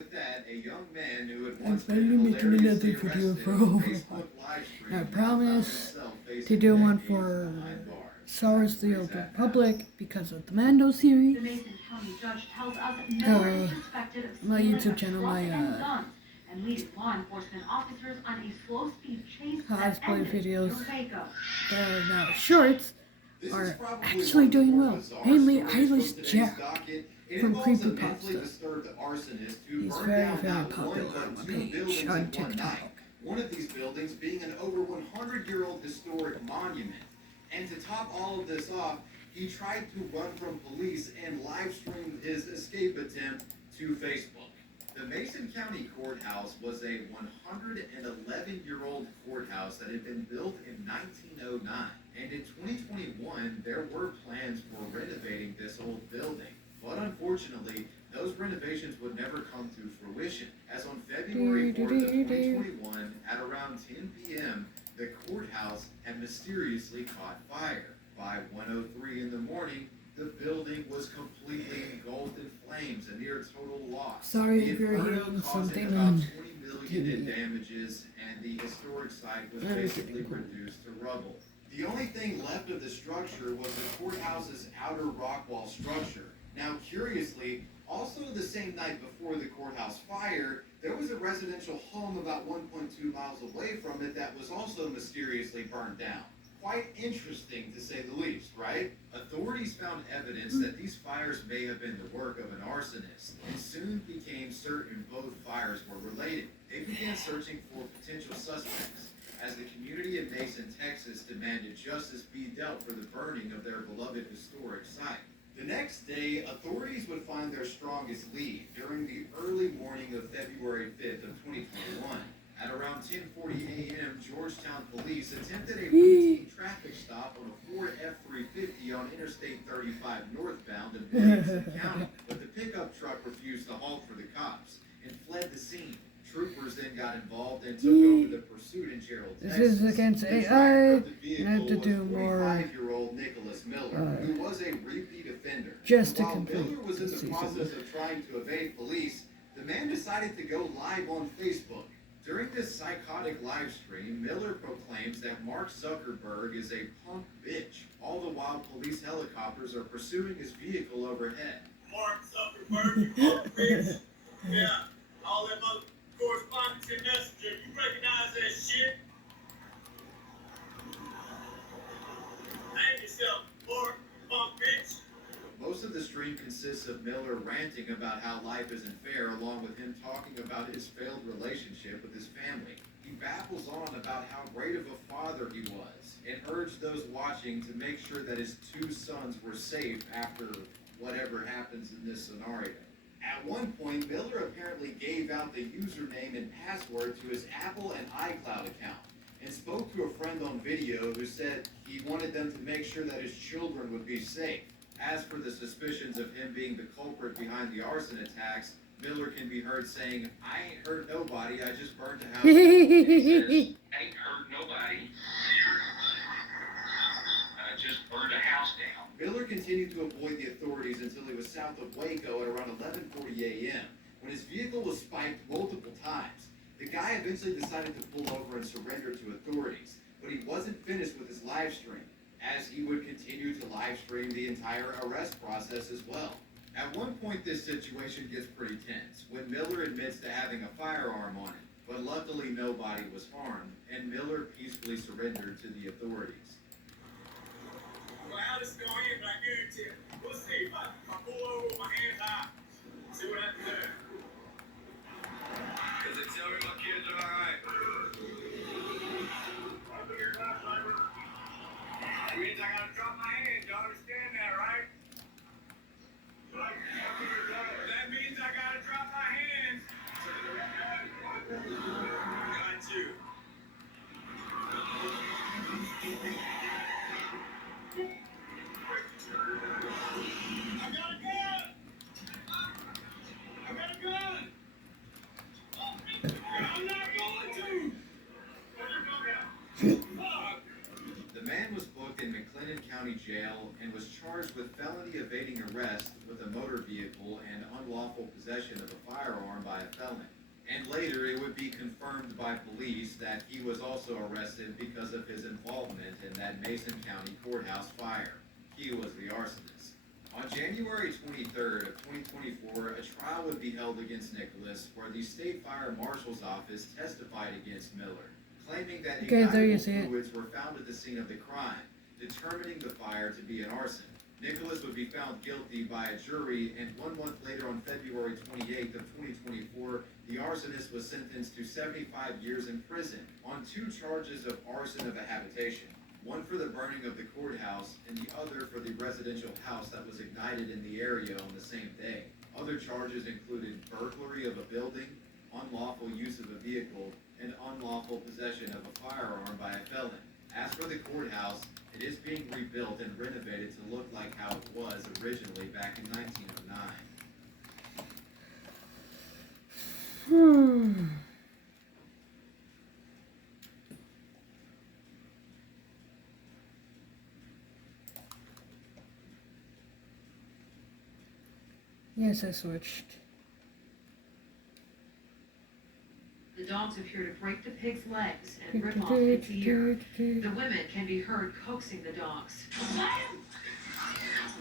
With that, a young man who had I'm once finally been making another hilariously video arrested for on Overwatch. Facebook live stream I now found promise himself to facing do one decades for behind bars. Star Wars The Where's Old that now? Republic because of the Mando series. The Mason County judge tells us Miller is suspected of My stealing YouTube a channel, truck my and guns and leading law enforcement officers on a slow-speed chase that cosplay ended videos near Waco. that are now shorts This are is probably actually one of the doing more well. bizarre Mainly stories Eyeless from today's Jack docket. It from involves a mentally Creepypasta. disturbed arsonist who He's burned very, down very not one popular on but my two page buildings in on one TikTok. night. One of these buildings being an over 100-year-old historic monument. And to top all of this off, he tried to run from police and live streamed his escape attempt to Facebook. The Mason County Courthouse was a 111-year-old courthouse that had been built in 1909. And in 2021, there were plans for renovating this old building. But unfortunately, those renovations would never come to fruition, as on February 4th of 2021, at around 10 p.m., the courthouse had mysteriously caught fire. By 1:03 in the morning, the building was completely engulfed in flames, a near total loss. Sorry The if you're inferno hearing causing something about on 20 million in damages, and the historic site was basically reduced to rubble. The only thing left of the structure was the courthouse's outer rock wall structure. Now, curiously, also the same night before the courthouse fire, there was a residential home about 1.2 miles away from it that was also mysteriously burned down. Quite interesting, to say the least, right? Authorities found evidence that these fires may have been the work of an arsonist, and soon became certain both fires were related. They began searching for potential suspects, as the community in Mason, Texas demanded justice be dealt for the burning of their beloved historic site. The next day, authorities would find their strongest lead during the early morning of February 5th of 2021. At around 10:40 a.m., Georgetown police attempted a routine traffic stop on a Ford F-350 on Interstate 35 northbound in Williamson County, but the pickup truck refused to halt for the cops and fled the scene. Troopers then got involved and took over the pursuit in Gerald, Texas. This is against AI. I have to do more 45-year-old Nicholas Miller, who was a repeat offender. just to While complete Miller was the in the season. process of trying to evade police, the man decided to go live on Facebook. During this psychotic live stream, Miller proclaims that Mark Zuckerberg is a punk bitch, all the while police helicopters are pursuing his vehicle overhead. Mark Zuckerberg, you punk bitch. Yeah, all that mother correspondence and messenger, you recognize that shit? Name yourself, Mark, punk bitch. Most of the stream consists of Miller ranting about how life isn't fair, along with him talking about his failed relationship with his family. He babbles on about how great of a father he was, and urged those watching to make sure that his two sons were safe after whatever happens in this scenario. At one point, Miller apparently gave out the username and password to his Apple and iCloud account, and spoke to a friend on video who said he wanted them to make sure that his children would be safe. As for the suspicions of him being the culprit behind the arson attacks, Miller can be heard saying, "I ain't hurt nobody, I just burned a house down." He says, "Ain't hurt nobody. I just burned a house down." Miller continued to avoid the authorities until he was south of Waco at around 11:40 a.m., when his vehicle was spiked multiple times. The guy eventually decided to pull over and surrender to authorities, but he wasn't finished with his live stream, as he would continue to live stream the entire arrest process as well. At one point, this situation gets pretty tense, when Miller admits to having a firearm on him, but luckily nobody was harmed, and Miller peacefully surrendered to the authorities. Well, how this is going to end, but I guarantee you. We'll see. If I pull over with my hands high, see what happens there. Does it tell me my kids are alright? That means I gotta drop my hands. You understand that, right? That means I gotta drop my hands. Got you. I got a gun! I got a gun! I'm not going to! The man was booked in McLennan County Jail and was charged charged with felony evading arrest with a motor vehicle and unlawful possession of a firearm by a felon. And later, it would be confirmed by police that he was also arrested because of his involvement in that Mason County courthouse fire. He was the arsonist. On January 23rd of 2024, a trial would be held against Nicholas, where the State Fire Marshal's Office testified against Miller, claiming that there you ignitable see it. fluids were found at the scene of the crime, determining the fire to be an arson. Nicholas would be found guilty by a jury, and 1 month later, on February 28th of 2024, the arsonist was sentenced to 75 years in prison on 2 charges of arson of a habitation. One for the burning of the courthouse, and the other for the residential house that was ignited in the area on the same day. Other charges included burglary of a building, unlawful use of a vehicle, and unlawful possession of a firearm by a felon. As for the courthouse, it is being rebuilt and renovated to look like how it was originally back in 1909. Yes, I switched. The dogs appear to break the pig's legs and rip off its ear. The women can be heard coaxing the dogs.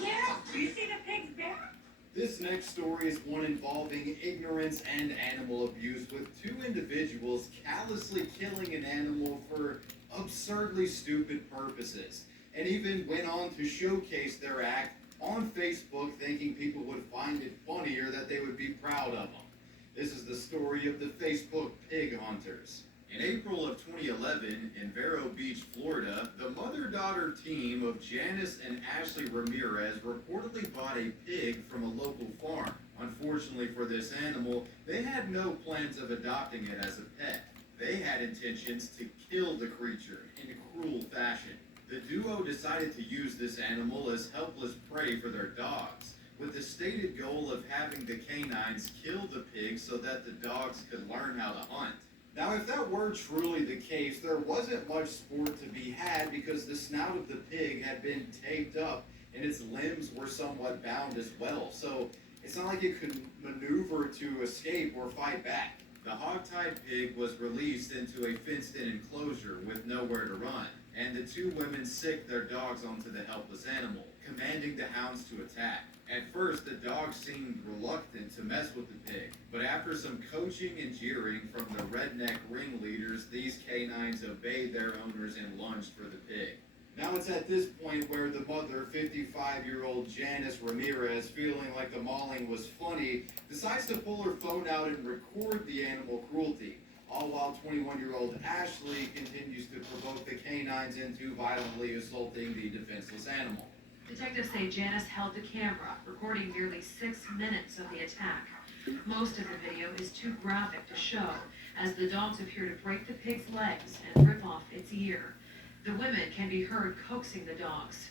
Yeah, do you see the pig's bear? This next story is one involving ignorance and animal abuse, with 2 individuals callously killing an animal for absurdly stupid purposes, and even went on to showcase their act on Facebook, thinking people would find it funnier, that they would be proud of them. This is the story of the Facebook pig hunters. In April of 2011, in Vero Beach, Florida, the mother-daughter team of Janice and Ashley Ramirez reportedly bought a pig from a local farm. Unfortunately for this animal, they had no plans of adopting it as a pet. They had intentions to kill the creature in cruel fashion. The duo decided to use this animal as helpless prey for their dogs, with the stated goal of having the canines kill the pig so that the dogs could learn how to hunt. Now, if that were truly the case, there wasn't much sport to be had because the snout of the pig had been taped up and its limbs were somewhat bound as well, so it's not like it could maneuver to escape or fight back. The hogtied pig was released into a fenced-in enclosure with nowhere to run, and the 2 women sicked their dogs onto the helpless animal, commanding the hounds to attack. At first, the dogs seemed reluctant to mess with the pig, but after some coaching and jeering from the redneck ringleaders, these canines obeyed their owners and lunged for the pig. Now it's at this point where the mother, 55-year-old Janice Ramirez, feeling like the mauling was funny, decides to pull her phone out and record the animal cruelty, all while 21-year-old Ashley continues to provoke the canines into violently assaulting the defenseless animal. Detectives say Janice held the camera, recording nearly 6 minutes of the attack. Most of the video is too graphic to show, as the dogs appear to break the pig's legs and rip off its ear. The women can be heard coaxing the dogs.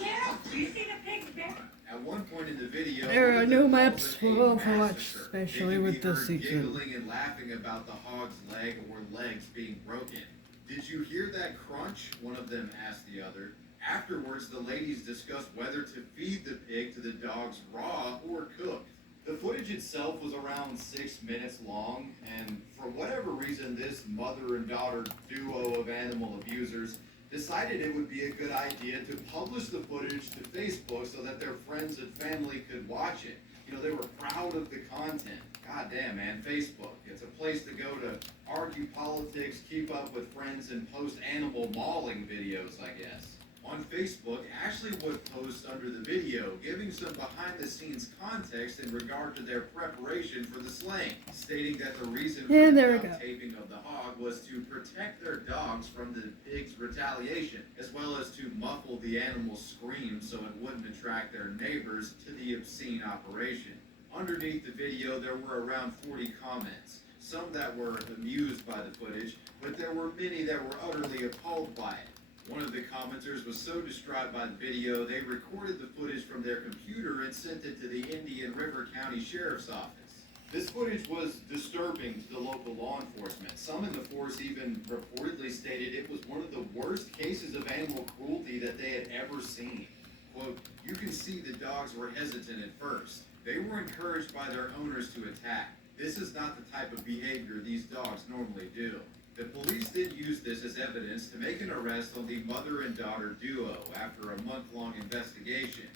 Yeah, do you see the pig's bear? At one point in the video, There are new maps for a Overwatch, massacre. especially They can with be this heard season. giggling and laughing about the hog's leg or legs being broken. Did you hear that crunch? One of them asked the other. Afterwards, the ladies discussed whether to feed the pig to the dogs raw or cooked. The footage itself was around 6 minutes long, and for whatever reason, this mother and daughter duo of animal abusers decided it would be a good idea to publish the footage to Facebook so that their friends and family could watch it. You know, they were proud of the content. God damn, man, Facebook. It's a place to go to argue politics, keep up with friends, and post animal mauling videos, I guess. On Facebook, Ashley would post under the video, giving some behind-the-scenes context in regard to their preparation for the slaying, stating that the reason for the duct taping of the hog was to protect their dogs from the pig's retaliation, as well as to muffle the animal's screams so it wouldn't attract their neighbors to the obscene operation. Underneath the video, there were around 40 comments, some that were amused by the footage, but there were many that were utterly appalled by it. One of the commenters was so distraught by the video, they recorded the footage from their computer and sent it to the Indian River County Sheriff's Office. This footage was disturbing to the local law enforcement. Some in the force even reportedly stated it was one of the worst cases of animal cruelty that they had ever seen. Quote, "You can see the dogs were hesitant at first. They were encouraged by their owners to attack. This is not the type of behavior these dogs normally do." The police did use this as evidence to make an arrest on the mother and daughter duo after a month-long investigation.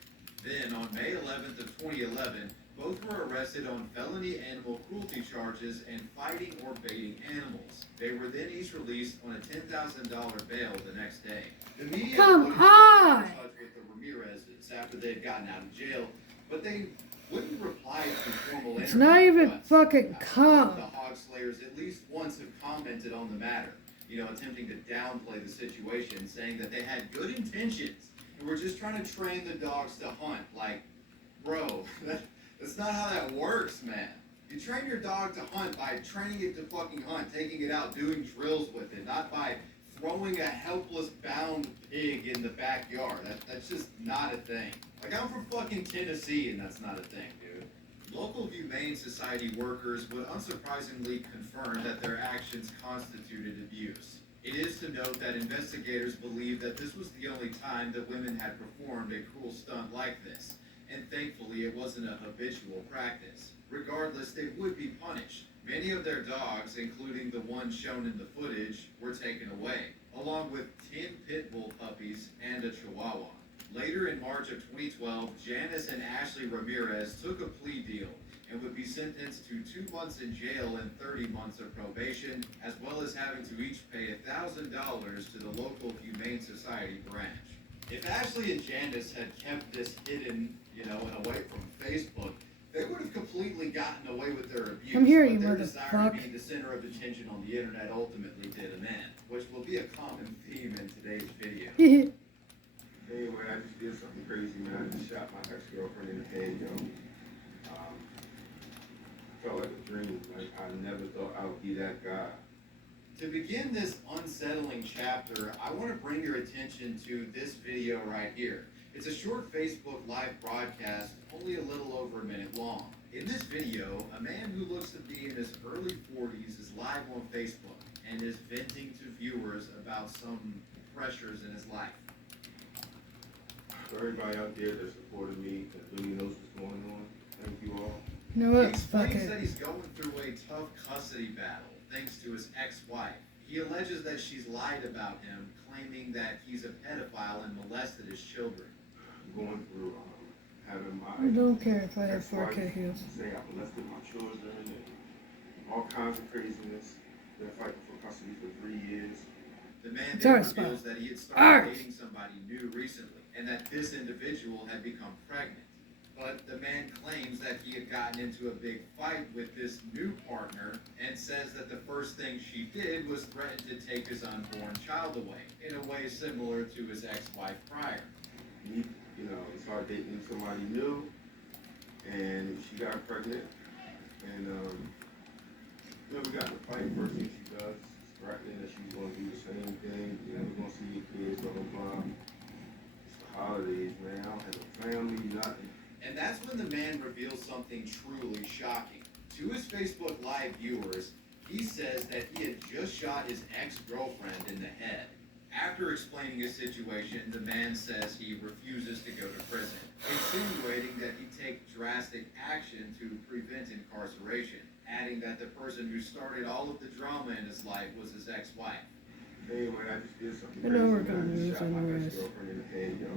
Then, on May 11th of 2011, both were arrested on felony animal cruelty charges and fighting or baiting animals. They were then each released on a $10,000 bail the next day. The media Come was on! in touch with the Ramirez's after they had gotten out of jail, but they wouldn't reply to formal It's interview not even requests. fucking The calm. hog slayers at least once have commented on the matter, attempting to downplay the situation, saying that they had good intentions and were just trying to train the dogs to hunt. Like, bro, that's not how that works, man. You train your dog to hunt by training it to fucking hunt, taking it out, doing drills with it, not by throwing a helpless bound pig in the backyard. That's just not a thing. Like, I'm from fucking Tennessee, and that's not a thing, dude. Local Humane Society workers would unsurprisingly confirm that their actions constituted abuse. It is to note that investigators believe that this was the only time that women had performed a cruel stunt like this, and thankfully it wasn't a habitual practice. Regardless, they would be punished. Many of their dogs, including the ones shown in the footage, were taken away, along with 10 pit bull puppies and a chihuahua. Later in March of 2012, Janice and Ashley Ramirez took a plea deal and would be sentenced to 2 months in jail and 30 months of probation, as well as having to each pay $1,000 to the local Humane Society branch. If Ashley and Janice had kept this hidden, and away from Facebook, they would have completely gotten away with their abuse. Come here, but you their desire motherfucker. to be the center of attention on the internet ultimately did an end, which will be a common theme in today's video. Anyway, I just did something crazy, man. I just shot my ex-girlfriend in the head, yo. Felt like a dream. Like, I never thought I would be that guy. To begin this unsettling chapter, I want to bring your attention to this video right here. It's a short Facebook live broadcast, only a little over a minute long. In this video, a man who looks to be in his early 40s is live on Facebook and is venting to viewers about some pressures in his life. For everybody out there that supported me, that really knows what's going on, thank you all. You know He what? Fuck explains that it. he's going through a tough custody battle thanks to his ex-wife. He alleges that she's lied about him, claiming that he's a pedophile and molested his children. I'm going through having my I don't care if I have ex-wife 4K heels. say I molested my children and all kinds of craziness. Been fighting for custody for 3 years. The man It's then our reveals spot. that he had started Ours. dating somebody new recently, and that this individual had become pregnant. But the man claims that he had gotten into a big fight with this new partner and says that the first thing she did was threaten to take his unborn child away, in a way similar to his ex-wife prior. Me, he started dating somebody new, and she got pregnant, and we got in a fight. First thing she does is threatening that she's going to do the same thing. We're going to see your kids, blah blah blah. It's the holidays, man. I don't have a family, nothing. And that's when the man reveals something truly shocking. To his Facebook Live viewers, he says that he had just shot his ex-girlfriend in the head. After explaining his situation, the man says he refuses to go to prison, insinuating that he take drastic action to prevent incarceration, adding that the person who started all of the drama in his life was his ex-wife. Anyway, I just did something I crazy, know we're man. gonna I just lose shot my anyways. ex-girlfriend in the head, yo.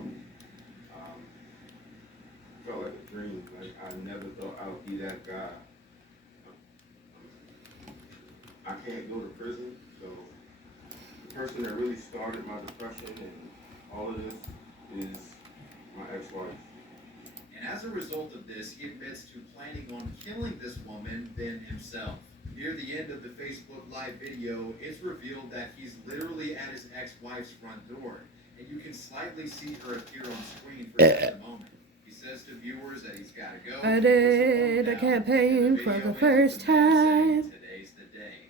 Felt like a dream. Like, I never thought I would be that guy. I can't go to prison, so the person that really started my depression and all of this is my ex-wife. And as a result of this, he admits to planning on killing this woman, then himself. Near the end of the Facebook Live video, it's revealed that he's literally at his ex-wife's front door, and you can slightly see her appear on screen for just a moment. He says to viewers that he's got to go. I did a campaign for the first time. Today's the day.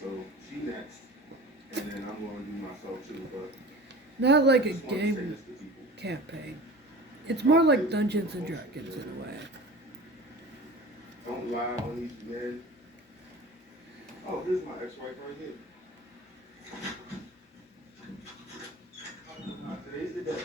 So she next, and then I'm going to do myself too, but Not like I a just want to say game this to people. campaign. It's more like Dungeons and Dragons in a way. Don't lie on these men. Oh, here's my ex-wife right here. Today's the day.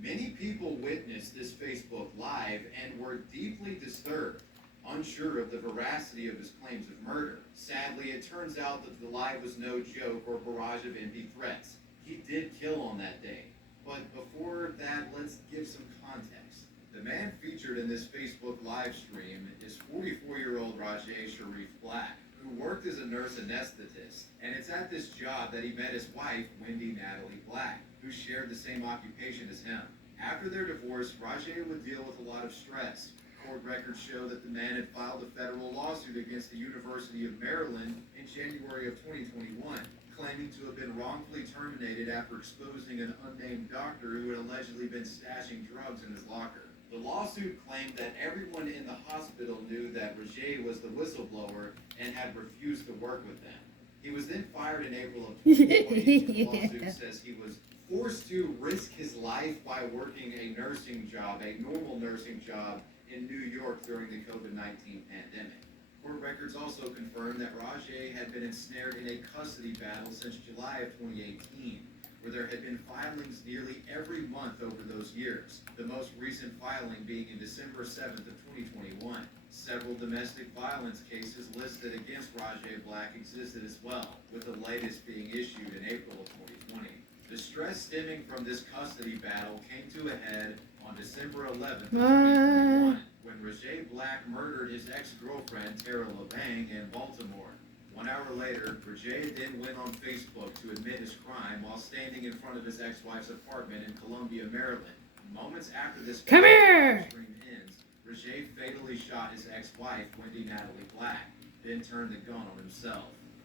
Many people witnessed this Facebook Live and were deeply disturbed, unsure of the veracity of his claims of murder. Sadly, it turns out that the live was no joke or barrage of empty threats. He did kill on that day. But before that, let's give some context. The man featured in this Facebook live stream is 44-year-old Rajay Sharif Black, who worked as a nurse anesthetist, and it's at this job that he met his wife, Wendy Natalie Black, who shared the same occupation as him. After their divorce, Rajay would deal with a lot of stress. Court records show that the man had filed a federal lawsuit against the University of Maryland in January of 2021, claiming to have been wrongfully terminated after exposing an unnamed doctor who had allegedly been stashing drugs in his locker. The lawsuit claimed that everyone in the hospital knew that Rajay was the whistleblower and had refused to work with them. He was then fired in April of 2020. The lawsuit says he was forced to risk his life by working a nursing job, a normal nursing job, in New York during the COVID-19 pandemic. Court records also confirm that Rajay had been ensnared in a custody battle since July of 2018, where there had been filings nearly every month over those years, the most recent filing being in December 7th of 2021. Several domestic violence cases listed against Rajay Black existed as well, with the latest being issued in April of 2020. The stress stemming from this custody battle came to a head on December 11th of 2021, when Rajay Black murdered his ex-girlfriend, Tara LeBang, in Baltimore. 1 hour later, Rajay then went on Facebook to admit his crime while standing in front of his ex-wife's apartment in Columbia, Maryland. Moments after this Come here! stream ends, Rajay fatally shot his ex-wife, Wendy Natalie Black, then turned the gun on himself.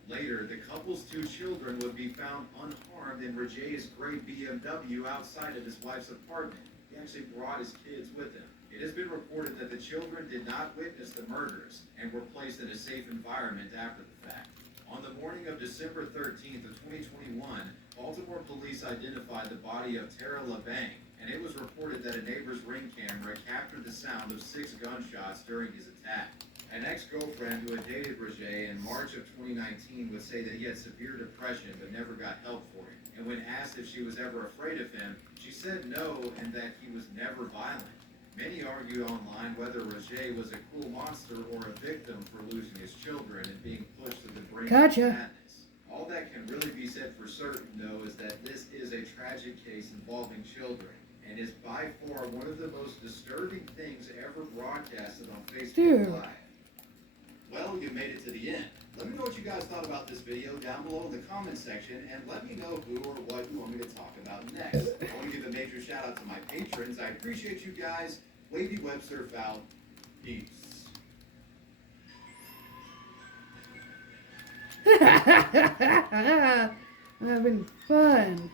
Later, the couple's 2 children would be found unharmed in Rajay's gray BMW outside of his wife's apartment. He actually brought his kids with him. It has been reported that the children did not witness the murders and were placed in a safe environment after the fact. On the morning of December 13th of 2021, Baltimore police identified the body of Tara LeBang, and it was reported that a neighbor's ring camera captured the sound of 6 gunshots during his attack. An ex-girlfriend who had dated Rajay in March of 2019 would say that he had severe depression but never got help for it. And when asked if she was ever afraid of him, she said no and that he was never violent. Many argued online whether Rajay was a cruel monster or a victim for losing his children and being pushed to the brink of madness. All that can really be said for certain, though, is that this is a tragic case involving children, and is by far one of the most disturbing things ever broadcasted on Facebook Live. Well, you made it to the end. Let me know what you guys thought about this video down below in the comment section, and let me know who or what you want me to talk about next. I want to give a major shout out to my patrons. I appreciate you guys. Wavy Web Surf out. Peace. Having fun.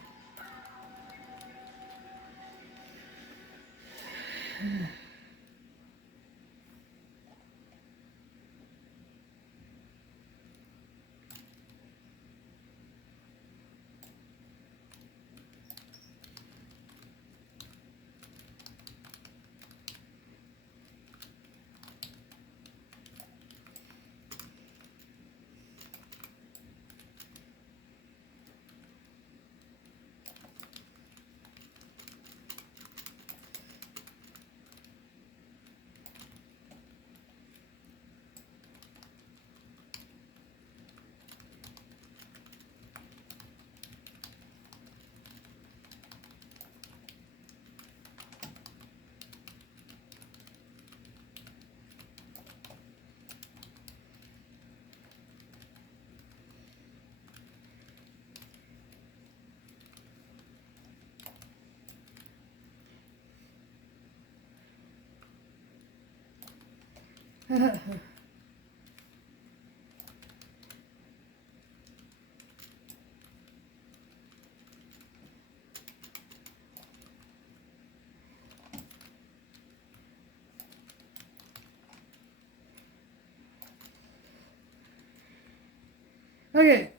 Okay,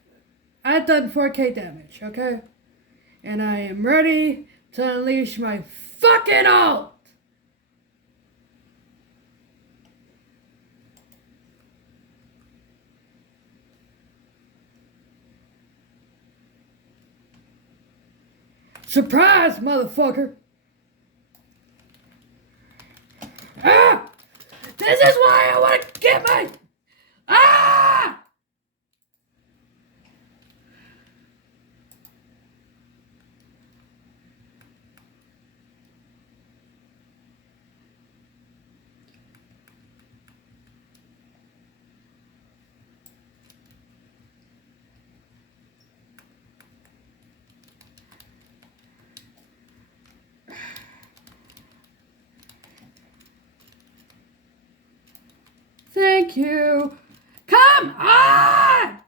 I've done 4K damage, okay? And I am ready to unleash my fucking ult! Surprise, motherfucker! Ah! This is why I want to get my... Ah! Thank you. Come on!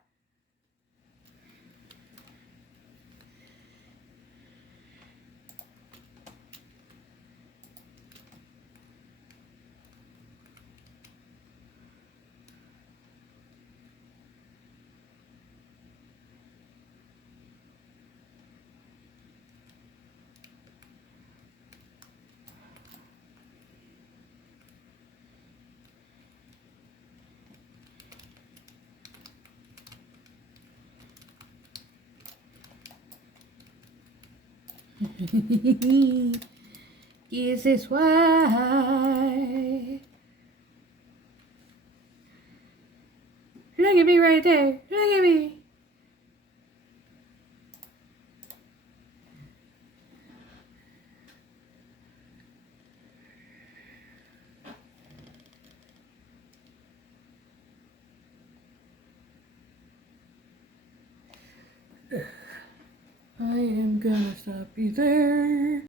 This is why. Look at me right there. Look at me. I am gonna stop you there.